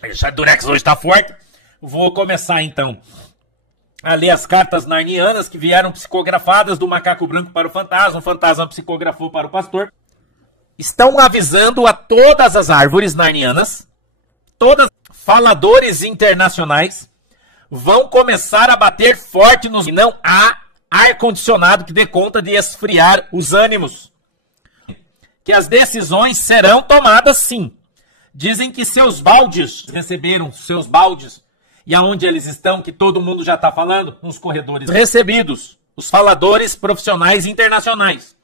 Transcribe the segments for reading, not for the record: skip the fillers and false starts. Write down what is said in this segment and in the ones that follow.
O Durex hoje tá forte. Vou começar então a ler as cartas narnianas que vieram psicografadas do macaco branco para o fantasma psicografou para o pastor. Estão avisando a todas as árvores narnianas, todos faladores internacionais, vão começar a bater forte nos... E não há ar-condicionado que dê conta de esfriar os ânimos. Que as decisões serão tomadas sim. Dizem que seus baldes, receberam seus baldes, e aonde eles estão, que todo mundo já está falando, nos corredores recebidos, os faladores profissionais internacionais.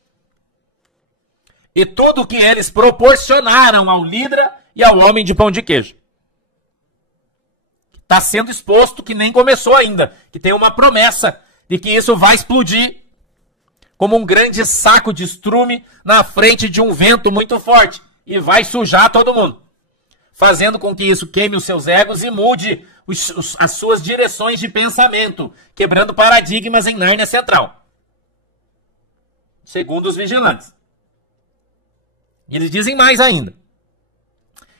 E tudo que eles proporcionaram ao Lidra e ao homem de pão de queijo. Está sendo exposto que nem começou ainda, que tem uma promessa de que isso vai explodir como um grande saco de estrume na frente de um vento muito forte e vai sujar todo mundo, fazendo com que isso queime os seus egos e mude as suas direções de pensamento, quebrando paradigmas em Nárnia Central, segundo os vigilantes. E eles dizem mais ainda.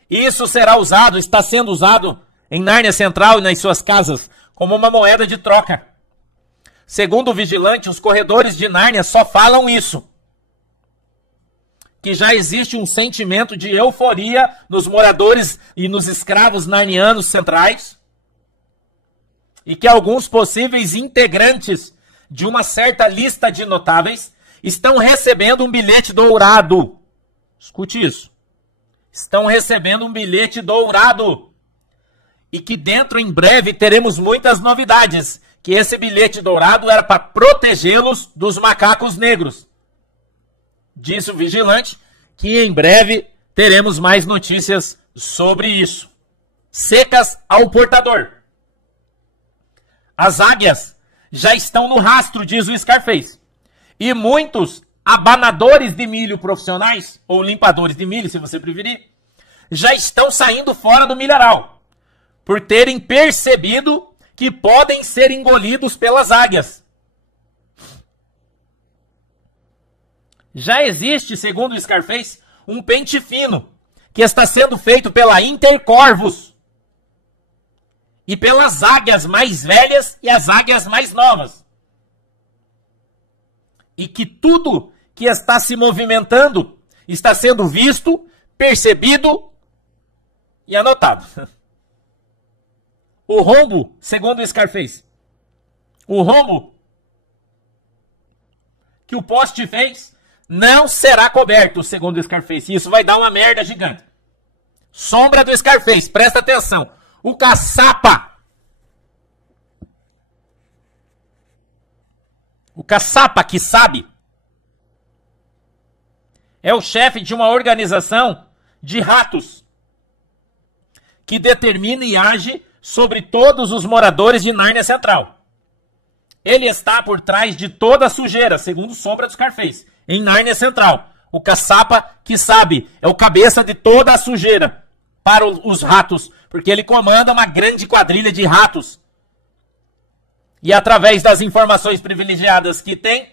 Isso será usado, está sendo usado em Nárnia Central e nas suas casas como uma moeda de troca. Segundo o vigilante, os corredores de Nárnia só falam isso. Que já existe um sentimento de euforia nos moradores e nos escravos narnianos centrais. E que alguns possíveis integrantes de uma certa lista de notáveis estão recebendo um bilhete dourado. Escute isso. Estão recebendo um bilhete dourado. E que dentro, em breve, teremos muitas novidades. Que esse bilhete dourado era para protegê-los dos macacos negros. Disse o vigilante que em breve teremos mais notícias sobre isso. Secas ao portador. As águias já estão no rastro, diz o Scarface. E muitos abanadores de milho profissionais, ou limpadores de milho, se você preferir, já estão saindo fora do milharal, por terem percebido que podem ser engolidos pelas águias. Já existe, segundo o Scarface, um pente fino, que está sendo feito pela Intercorvus, e pelas águias mais velhas e as águias mais novas. E que tudo que está se movimentando está sendo visto, percebido e anotado. O rombo, segundo o Scarface, o rombo que o poste fez não será coberto, segundo o Scarface. Isso vai dar uma merda gigante. Sombra do Scarface, presta atenção. O caçapa. O caçapa que sabe é o chefe de uma organização de ratos que determina e age sobre todos os moradores de Nárnia Central. Ele está por trás de toda a sujeira, segundo Sombra do Scarface, em Nárnia Central. O caçapa que sabe é o cabeça de toda a sujeira para os ratos, porque ele comanda uma grande quadrilha de ratos. E através das informações privilegiadas que tem,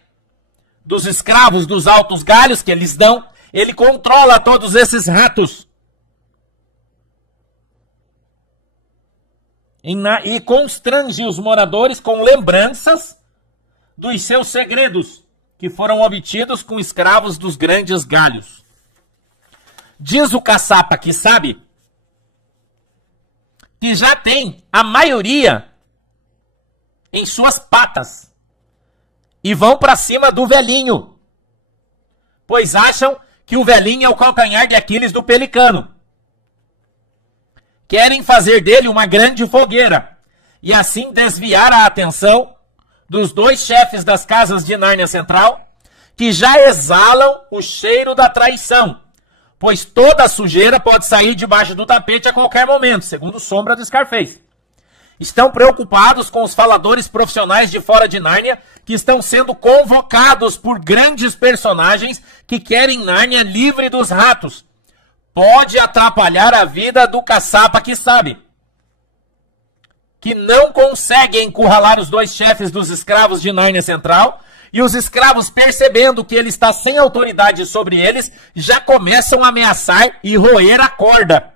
dos escravos, dos altos galhos que eles dão, ele controla todos esses ratos. E constrange os moradores com lembranças dos seus segredos, que foram obtidos com escravos dos grandes galhos. Diz o caçapa que sabe que já tem a maioria em suas patas e vão para cima do velhinho, pois acham que o velhinho é o calcanhar de Aquiles do pelicano. Querem fazer dele uma grande fogueira e assim desviar a atenção dos dois chefes das casas de Nárnia Central, que já exalam o cheiro da traição, pois toda a sujeira pode sair debaixo do tapete a qualquer momento, segundo Sombra do Scarface. Estão preocupados com os faladores profissionais de fora de Nárnia, que estão sendo convocados por grandes personagens que querem Nárnia livre dos ratos. Pode atrapalhar a vida do caçapa que sabe, que não consegue encurralar os dois chefes dos escravos de Nárnia Central, e os escravos, percebendo que ele está sem autoridade sobre eles, já começam a ameaçar e roer a corda.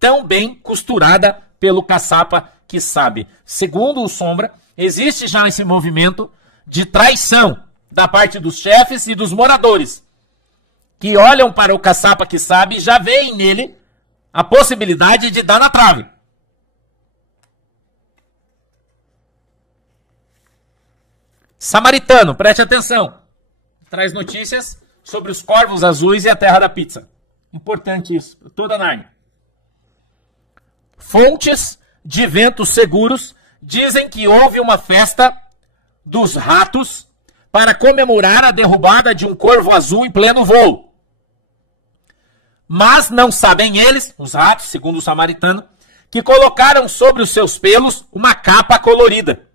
tão bem costurada pelo caçapa que sabe. Segundo o Sombra, existe já esse movimento de traição da parte dos chefes e dos moradores, que olham para o caçapa que sabe e já veem nele a possibilidade de dar na trave. Samaritano, preste atenção. Traz notícias sobre os corvos azuis e a terra da pizza. Importante isso, toda a Nárnia. Fontes de ventos seguros dizem que houve uma festa dos ratos para comemorar a derrubada de um corvo azul em pleno voo. Mas não sabem eles, os ratos, segundo o samaritano, que colocaram sobre os seus pelos uma capa colorida,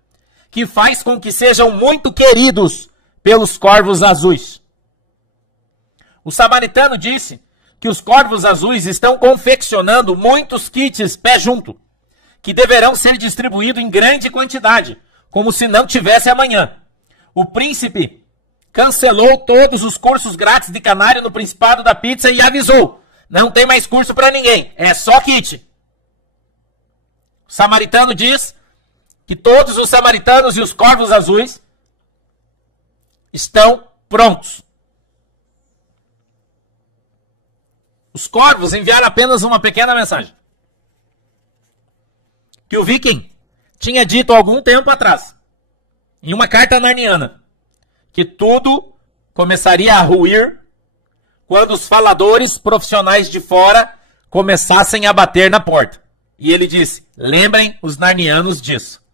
que faz com que sejam muito queridos pelos corvos azuis. O samaritano disse que os corvos azuis estão confeccionando muitos kits pé junto, que deverão ser distribuídos em grande quantidade, como se não tivesse amanhã. O príncipe cancelou todos os cursos grátis de canário no Principado da Pizza e avisou: não tem mais curso para ninguém, é só kit. O samaritano diz que todos os samaritanos e os corvos azuis estão prontos. Os corvos enviaram apenas uma pequena mensagem, que o Viking tinha dito há algum tempo atrás, em uma carta narniana, que tudo começaria a ruir quando os faladores profissionais de fora começassem a bater na porta. E ele disse: lembrem os narnianos disso.